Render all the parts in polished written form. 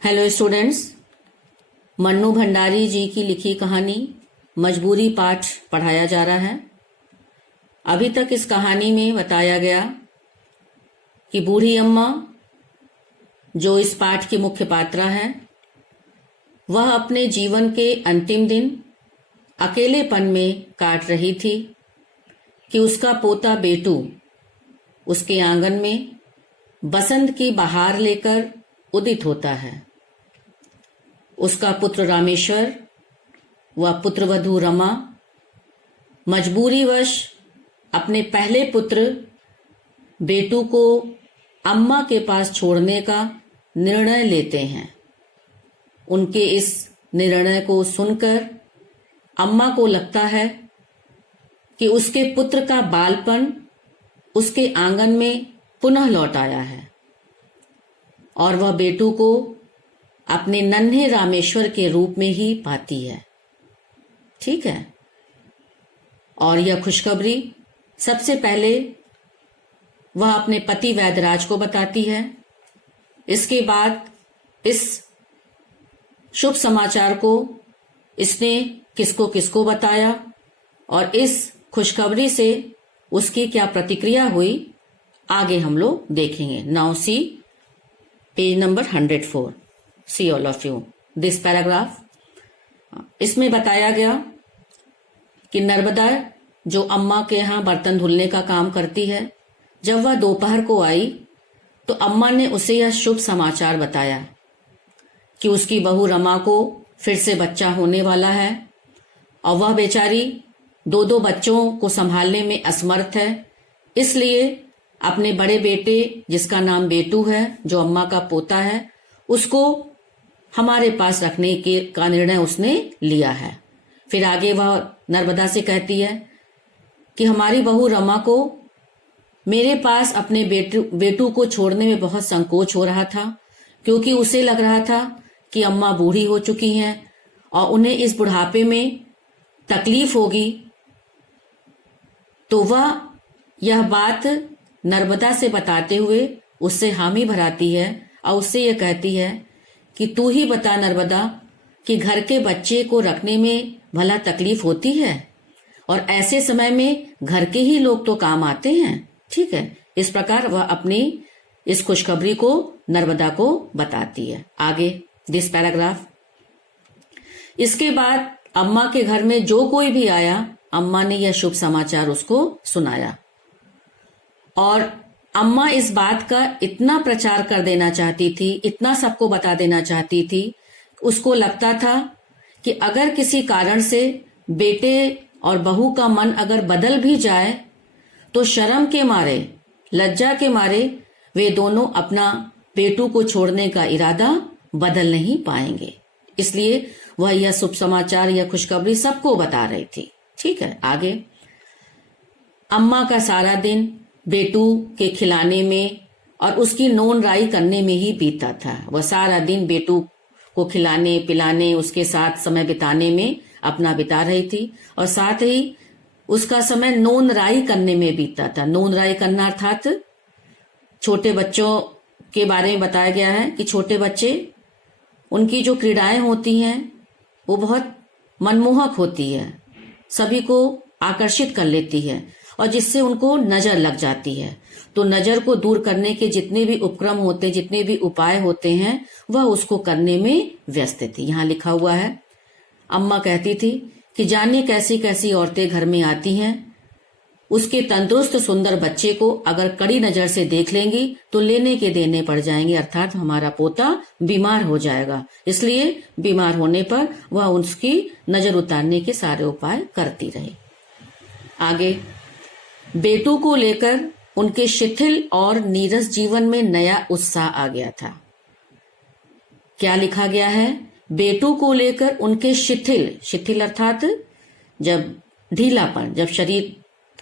Hello students, Mannu Bhandari जी की लिखी कहानी मजबूरी पाठ पढ़ाया जा रहा है। अभी तक इस कहानी में बताया गया कि बूढ़ी अम्मा, जो इस पाठ की मुख्य पात्रा है, वह अपने जीवन के अंतिम दिन अकेलेपन में काट रही थी कि उसका पोता बेटू उसके आंगन में बसंत की बहार लेकर उदित होता है। उसका पुत्र रामेश्वर व पुत्रवधू रमा मजबूरीवश अपने पहले पुत्र बेटू को अम्मा के पास छोड़ने का निर्णय लेते हैं। उनके इस निर्णय को सुनकर अम्मा को लगता है कि उसके पुत्र का बालपन उसके आंगन में पुनः लौट आया है और वह बेटू को अपने नन्हे रामेश्वर के रूप में ही पाती है। ठीक है। और यह खुशखबरी सबसे पहले वह अपने पति वैदराज को बताती है। इसके बाद इस शुभ समाचार को इसने किसको किसको बताया और इस खुशखबरी से उसकी क्या प्रतिक्रिया हुई, आगे हम लोग देखेंगे। Now see page number 104। See all of you this paragraph. इसमें बताया गया कि नर्मदा, जो अम्मा के यहाँ बर्तन धुलने का काम करती है, जब वह दोपहर को आई तो अम्मा ने उसे यह शुभ समाचार बताया कि उसकी बहू रमा को फिर से बच्चा होने वाला है और वह बेचारी दो बच्चों को संभालने में असमर्थ है। इसलिए अपने बड़े बेटे, जिसका नाम बेटू है, जो अम्मा का पोता है, उसको हमारे पास रखने का निर्णय उसने लिया है। फिर आगे वह नर्मदा से कहती है कि हमारी बहू रमा को मेरे पास अपने बेटू को छोड़ने में बहुत संकोच हो रहा था, क्योंकि उसे लग रहा था कि अम्मा बूढ़ी हो चुकी हैं और उन्हें इस बुढ़ापे में तकलीफ होगी। तो वह यह बात नर्मदा से बताते हुए उससे हामी भराती है और उससे यह कहती है कि तू ही बता नर्मदा कि घर के बच्चे को रखने में भला तकलीफ होती है और ऐसे समय में घर के ही लोग तो काम आते हैं। ठीक है। इस प्रकार वह अपनी इस खुशखबरी को नर्मदा को बताती है। आगे दिस पैराग्राफ। इसके बाद अम्मा के घर में जो कोई भी आया, अम्मा ने यह शुभ समाचार उसको सुनाया और अम्मा इस बात का इतना प्रचार कर देना चाहती थी, इतना सबको बता देना चाहती थी। उसको लगता था कि अगर किसी कारण से बेटे और बहू का मन अगर बदल भी जाए तो शर्म के मारे, लज्जा के मारे वे दोनों अपना बेटू को छोड़ने का इरादा बदल नहीं पाएंगे। इसलिए वह यह शुभ समाचार, यह खुशखबरी सबको बता रही थी। ठीक है। आगे अम्मा का सारा दिन बेटू के खिलाने में और उसकी नोन राई करने में ही बीतता था। वह सारा दिन बेटू को खिलाने पिलाने, उसके साथ समय बिताने में अपना बिता रही थी और साथ ही उसका समय नोन राई करने में बीतता था। नोन राई करना अर्थात छोटे बच्चों के बारे में बताया गया है कि छोटे बच्चे, उनकी जो क्रीड़ाएं होती हैं वो बहुत मनमोहक होती है, सभी को आकर्षित कर लेती है और जिससे उनको नजर लग जाती है। तो नजर को दूर करने के जितने भी उपक्रम होते हैं, जितने भी उपाय होते हैं, वह उसको करने में व्यस्त थी। यहाँ लिखा हुआ है, अम्मा कहती थी कि जाने कैसी कैसी औरतें घर में आती हैं, उसके तंदुरुस्त सुंदर बच्चे को अगर कड़ी नजर से देख लेंगी तो लेने के देने पड़ जाएंगे, अर्थात हमारा पोता बीमार हो जाएगा। इसलिए बीमार होने पर वह उसकी नजर उतारने के सारे उपाय करती रही। आगे बेटू को लेकर उनके शिथिल और नीरस जीवन में नया उत्साह आ गया था। क्या लिखा गया है? बेटू को लेकर उनके शिथिल अर्थात जब ढीलापन, जब शरीर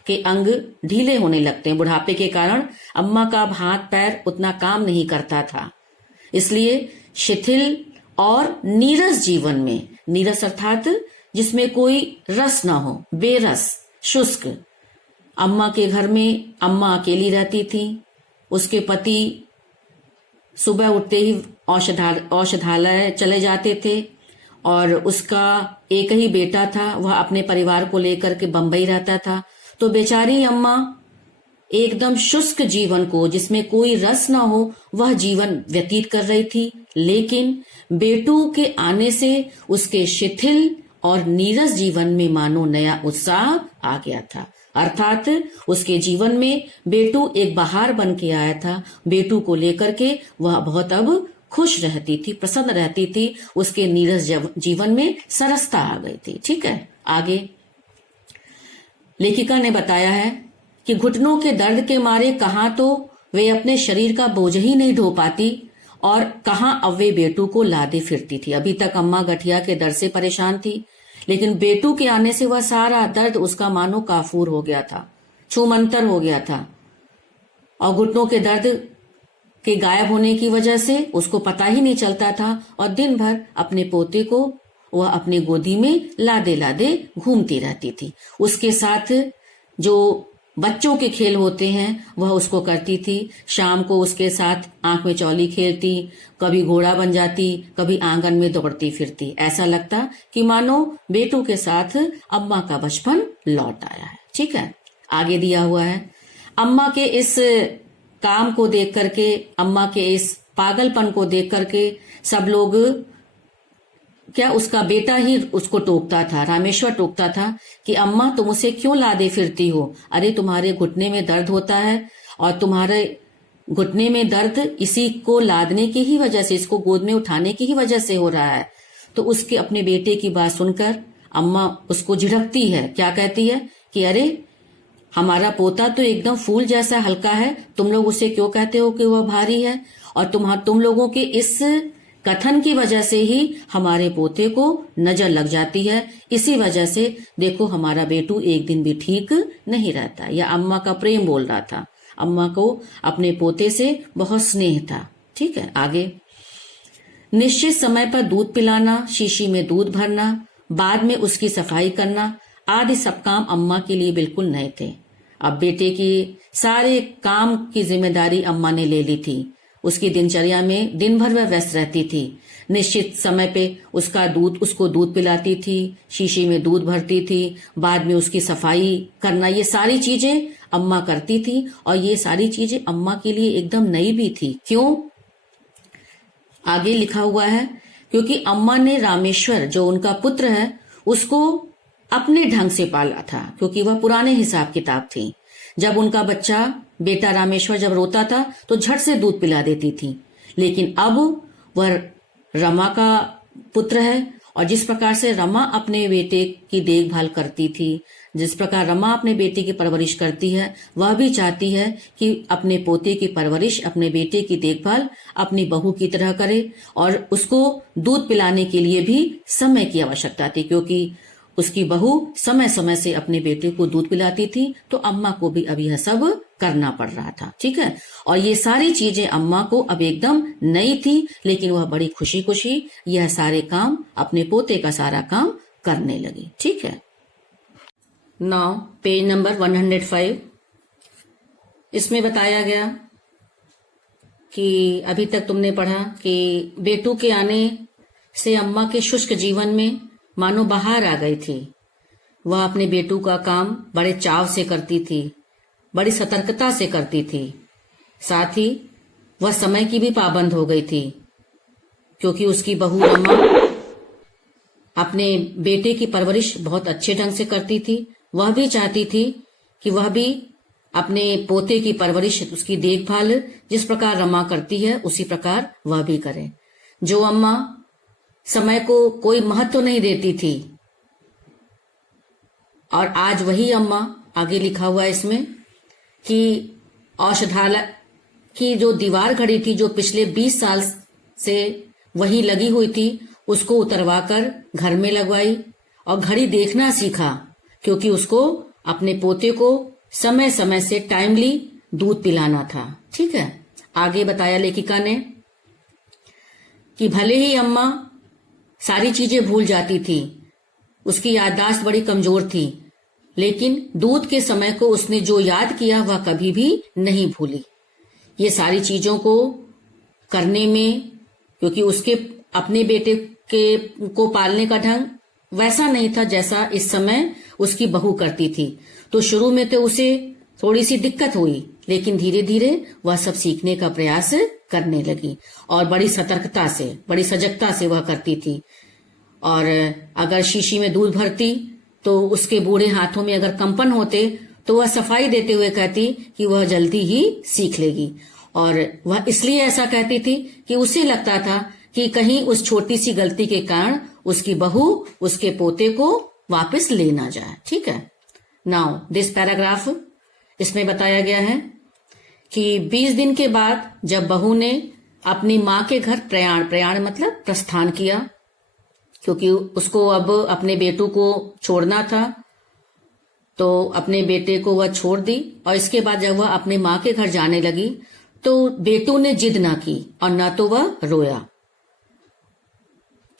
के अंग ढीले होने लगते हैं, बुढ़ापे के कारण अम्मा का हाथ पैर उतना काम नहीं करता था। इसलिए शिथिल और नीरस जीवन में, नीरस अर्थात जिसमें कोई रस ना हो, बेरस, शुष्क। अम्मा के घर में अम्मा अकेली रहती थी। उसके पति सुबह उठते ही औषधालय चले जाते थे और उसका एक ही बेटा था, वह अपने परिवार को लेकर के बंबई रहता था। तो बेचारी अम्मा एकदम शुष्क जीवन को, जिसमें कोई रस ना हो, वह जीवन व्यतीत कर रही थी। लेकिन बेटू के आने से उसके शिथिल और नीरस जीवन में मानो नया उत्साह आ गया था। अर्थात उसके जीवन में बेटू एक बहार बन के आया था। बेटू को लेकर के वह बहुत अब खुश रहती थी, प्रसन्न रहती थी। उसके नीरस जीवन में सरसता आ गई थी। ठीक है, आगे लेखिका ने बताया है कि घुटनों के दर्द के मारे कहां तो वे अपने शरीर का बोझ ही नहीं ढो पाती और कहां अब वे बेटू को लादे फिरती थी। अभी तक अम्मा गठिया के दर्द से परेशान थी, लेकिन बेटू के आने से वह सारा दर्द उसका मानो काफूर हो गया था, छूमंतर हो गया था। और घुटनों के दर्द के गायब होने की वजह से उसको पता ही नहीं चलता था और दिन भर अपने पोते को वह अपनी गोदी में लादे लादे घूमती रहती थी। उसके साथ जो बच्चों के खेल होते हैं वह उसको करती थी। शाम को उसके साथ आंख में चौली खेलती, कभी घोड़ा बन जाती, कभी आंगन में दौड़ती फिरती। ऐसा लगता कि मानो बेटू के साथ अम्मा का बचपन लौट आया है। ठीक है, आगे दिया हुआ है, अम्मा के इस काम को देख करके, अम्मा के इस पागलपन को देख करके सब लोग, क्या उसका बेटा ही उसको टोकता था, रामेश्वर टोकता था कि अम्मा तुम उसे क्यों लादे फिरती हो? अरे तुम्हारे घुटने में दर्द होता है और तुम्हारे घुटने में दर्द इसी को लादने की ही वजह से, इसको गोद में उठाने की ही वजह से हो रहा है। तो उसके अपने बेटे की बात सुनकर अम्मा उसको झिड़कती है। क्या कहती है कि अरे हमारा पोता तो एकदम फूल जैसा हल्का है, तुम लोग उसे क्यों कहते हो कि वह भारी है? और तुम लोगों के इस कथन की वजह से ही हमारे पोते को नजर लग जाती है। इसी वजह से देखो हमारा बेटू एक दिन भी ठीक नहीं रहता। या अम्मा का प्रेम बोल रहा था, अम्मा को अपने पोते से बहुत स्नेह था। ठीक है, आगे निश्चित समय पर दूध पिलाना, शीशी में दूध भरना, बाद में उसकी सफाई करना आदि सब काम अम्मा के लिए बिल्कुल नए थे। अब बेटे की सारे काम की जिम्मेदारी अम्मा ने ले ली थी। उसकी दिनचर्या में दिन भर वह व्यस्त रहती थी। निश्चित समय पे उसको दूध पिलाती थी, शीशी में दूध भरती थी, बाद में उसकी सफाई करना, ये सारी चीजें अम्मा करती थी। और ये सारी चीजें अम्मा के लिए एकदम नई भी थी। क्यों? आगे लिखा हुआ है, क्योंकि अम्मा ने रामेश्वर जो उनका पुत्र है उसको अपने ढंग से पाला था, क्योंकि वह पुराने हिसाब किताब थी। जब उनका बच्चा बेटा रामेश्वर जब रोता था तो झट से दूध पिला देती थी, लेकिन अब वह रमा का पुत्र है और जिस प्रकार से रमा अपने बेटे की देखभाल करती थी, जिस प्रकार रमा अपने बेटे की परवरिश करती है, वह भी चाहती है कि अपने पोते की परवरिश, अपने बेटे की देखभाल अपनी बहू की तरह करे। और उसको दूध पिलाने के लिए भी समय की आवश्यकता थी, क्योंकि उसकी बहू समय समय से अपने बेटे को दूध पिलाती थी। तो अम्मा को भी अब यह सब करना पड़ रहा था। ठीक है, और ये सारी चीजें अम्मा को अब एकदम नई थी, लेकिन वह बड़ी खुशी खुशी यह सारे काम, अपने पोते का सारा काम करने लगी। ठीक है, नाउ पेज नंबर 105, इसमें बताया गया कि अभी तक तुमने पढ़ा कि बेटू के आने से अम्मा के शुष्क जीवन में मानो बहार आ गई थी। वह अपने बेटू का काम बड़े चाव से करती थी, बड़ी सतर्कता से करती थी। साथ ही वह समय की भी पाबंद हो गई थी, क्योंकि उसकी बहू रमा अपने बेटे की परवरिश बहुत अच्छे ढंग से करती थी। वह भी चाहती थी कि वह भी अपने पोते की परवरिश, उसकी देखभाल जिस प्रकार रमा करती है उसी प्रकार वह भी करे। जो अम्मा समय को कोई महत्व नहीं देती थी, और आज वही अम्मा, आगे लिखा हुआ है इसमें कि औषधालय की जो दीवार खड़ी थी, जो पिछले 20 साल से वही लगी हुई थी, उसको उतरवाकर घर में लगवाई और घड़ी देखना सीखा, क्योंकि उसको अपने पोते को समय समय से टाइमली दूध पिलाना था। ठीक है, आगे बताया लेखिका ने कि भले ही अम्मा सारी चीजें भूल जाती थी, उसकी याददाश्त बड़ी कमजोर थी, लेकिन दूध के समय को उसने जो याद किया वह कभी भी नहीं भूली। ये सारी चीजों को करने में क्योंकि उसके अपने बेटे के को पालने का ढंग वैसा नहीं था जैसा इस समय उसकी बहू करती थी। तो शुरू में तो उसे थोड़ी सी दिक्कत हुई, लेकिन धीरे धीरे वह सब सीखने का प्रयास करने लगी और बड़ी सतर्कता से, बड़ी सजगता से वह करती थी। और अगर शीशी में दूध भरती तो उसके बूढ़े हाथों में अगर कंपन होते तो वह सफाई देते हुए कहती कि वह जल्दी ही सीख लेगी। और वह इसलिए ऐसा कहती थी कि उसे लगता था कि कहीं उस छोटी सी गलती के कारण उसकी बहू उसके पोते को वापस ले ना जाए। ठीक है। नाउ दिस पैराग्राफ, इसमें बताया गया है कि 20 दिन के बाद जब बहू ने अपनी माँ के घर प्रयाण मतलब प्रस्थान किया, क्योंकि उसको अब अपने बेटू को छोड़ना था, तो अपने बेटे को वह छोड़ दी। और इसके बाद जब वह अपने माँ के घर जाने लगी तो बेटू ने जिद ना की और ना तो वह रोया।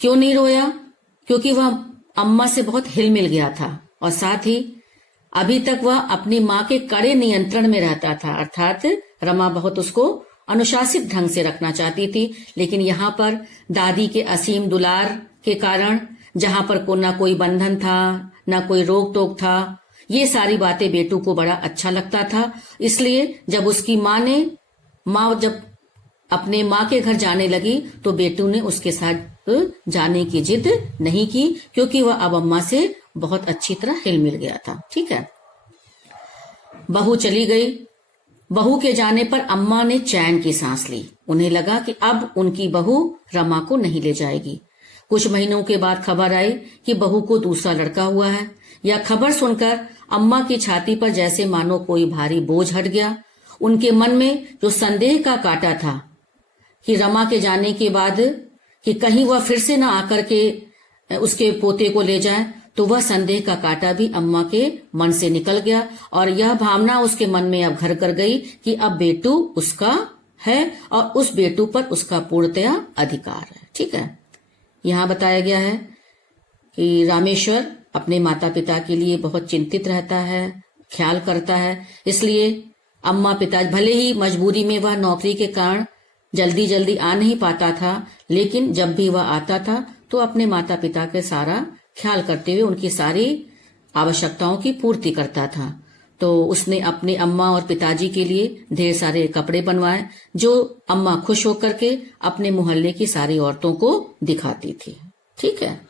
क्यों नहीं रोया? क्योंकि वह अम्मा से बहुत हिल मिल गया था और साथ ही अभी तक वह अपनी माँ के कड़े नियंत्रण में रहता था, अर्थात रमा बहुत उसको अनुशासित ढंग से रखना चाहती थी। लेकिन यहाँ पर दादी के असीम दुलार के कारण, जहां पर ना कोई बंधन था, ना कोई रोक टोक था, ये सारी बातें बेटू को बड़ा अच्छा लगता था। इसलिए जब उसकी माँ जब अपने माँ के घर जाने लगी तो बेटू ने उसके साथ जाने की जिद नहीं की, क्योंकि वह अब अम्मा से बहुत अच्छी तरह हिल मिल गया था। ठीक है। बहू चली गई। बहू के जाने पर अम्मा ने चैन की सांस ली। उन्हें लगा कि अब उनकी बहू रमा को नहीं ले जाएगी। कुछ महीनों के बाद खबर आई कि बहू को दूसरा लड़का हुआ है। यह खबर सुनकर अम्मा की छाती पर जैसे मानो कोई भारी बोझ हट गया। उनके मन में जो संदेह का कांटा था कि रमा के जाने के बाद कि कहीं वह फिर से ना आकर के उसके पोते को ले जाए, तो वह संदेह का कांटा भी अम्मा के मन से निकल गया और यह भावना उसके मन में अब घर कर गई कि अब बेटू उसका है और उस बेटू पर उसका पूर्णतया अधिकार है। ठीक है। यहाँ बताया गया है कि रामेश्वर अपने माता पिता के लिए बहुत चिंतित रहता है, ख्याल करता है। इसलिए अम्मा पिता भले ही मजबूरी में वह नौकरी के कारण जल्दी जल्दी आ नहीं पाता था, लेकिन जब भी वह आता था तो अपने माता पिता के सारा ख्याल करते हुए उनकी सारी आवश्यकताओं की पूर्ति करता था। तो उसने अपने अम्मा और पिताजी के लिए ढेर सारे कपड़े बनवाए, जो अम्मा खुश होकर के अपने मोहल्ले की सारी औरतों को दिखाती थी। ठीक है।